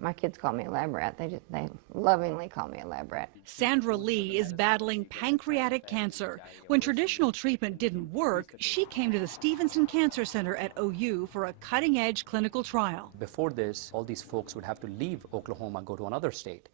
My kids call me a lab rat. They lovingly call me a lab rat. Sandra Lee is battling pancreatic cancer. When traditional treatment didn't work, she came to the Stevenson Cancer Center at OU for a cutting-edge clinical trial. Before this, all these folks would have to leave Oklahoma, go to another state,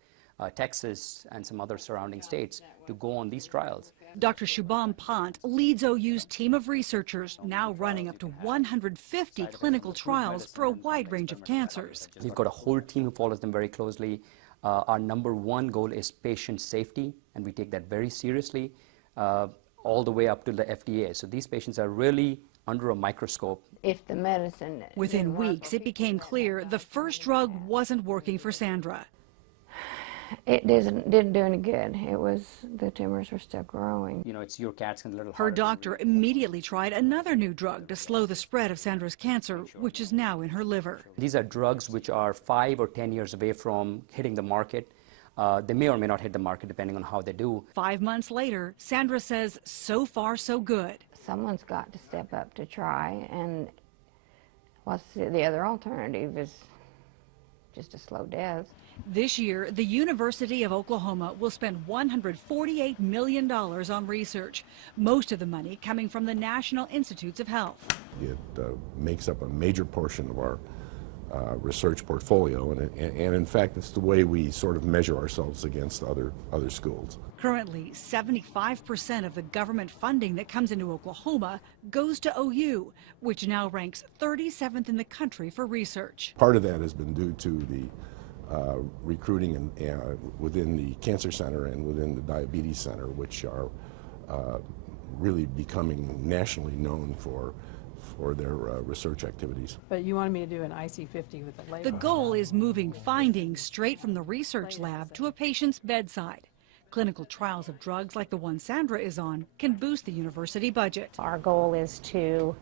Texas and some other surrounding states, to go on these trials. Dr. Shubham Pant leads OU's team of researchers, now running up to 150 clinical trials for a wide range of cancers. We've got a whole team who follows them very closely. Our number one goal is patient safety, and we take that very seriously, all the way up to the FDA. So these patients are really under a microscope. If the medicine... Within weeks, it became clear the first drug wasn't working for Sandra. It didn't do any good. The tumors were still growing. You know, it's your CAT scan a little Her doctor immediately tried another new drug to slow the spread of Sandra's cancer, which is now in her liver. These are drugs which are 5 or 10 years away from hitting the market. They may or may not hit the market depending on how they do. 5 months later, Sandra says so far so good. Someone's got to step up to try, and what's the other alternative is just a slow death. This year, the University of Oklahoma will spend $148 million on research, most of the money coming from the National Institutes of Health. It makes up a major portion of our research portfolio, and in fact, it's the way we sort of measure ourselves against other schools. Currently, 75% of the government funding that comes into Oklahoma goes to OU, which now ranks 37th in the country for research. Part of that has been due to the recruiting within the Cancer Center and within the Diabetes Center, which are really becoming nationally known for their research activities. But you wanted me to do an IC50 with the label. The goal is moving findings straight from the research lab to a patient's bedside. Clinical trials of drugs like the one Sandra is on can boost the university budget. Our goal is to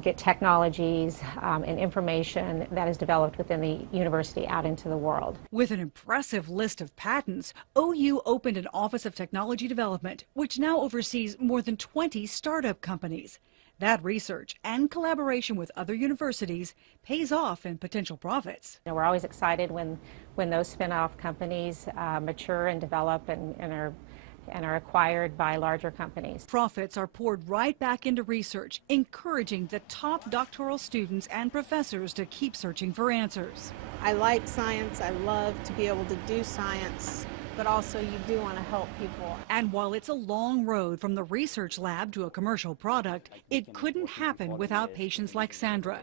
get technologies and information that is developed within the university out into the world. With an impressive list of patents, OU opened an Office of Technology Development, which now oversees more than 20 startup companies. That research and collaboration with other universities pays off in potential profits. We're always excited when those spin-off companies mature and develop and are acquired by larger companies. Profits are poured right back into research, encouraging the top doctoral students and professors to keep searching for answers. I like science. I love to be able to do science, but also you do want to help people. And while it's a long road from the research lab to a commercial product, it couldn't happen without patients like Sandra.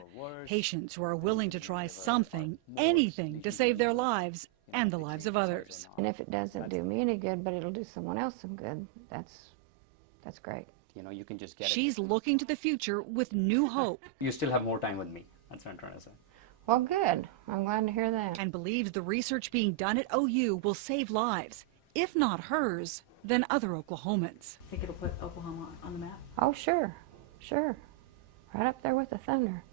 Patients who are willing to try something, anything, to save their lives and the lives of others. And if it doesn't do me any good, but it'll do someone else some good, that's great. You know, you can just get She's looking to the future with new hope. You still have more time with me. That's what I'm trying to say. Well, good. I'm glad to hear that. And believes the research being done at OU will save lives. If not hers, then other Oklahomans. Think it'll put Oklahoma on the map? Oh, sure. Sure. Right up there with the thunder.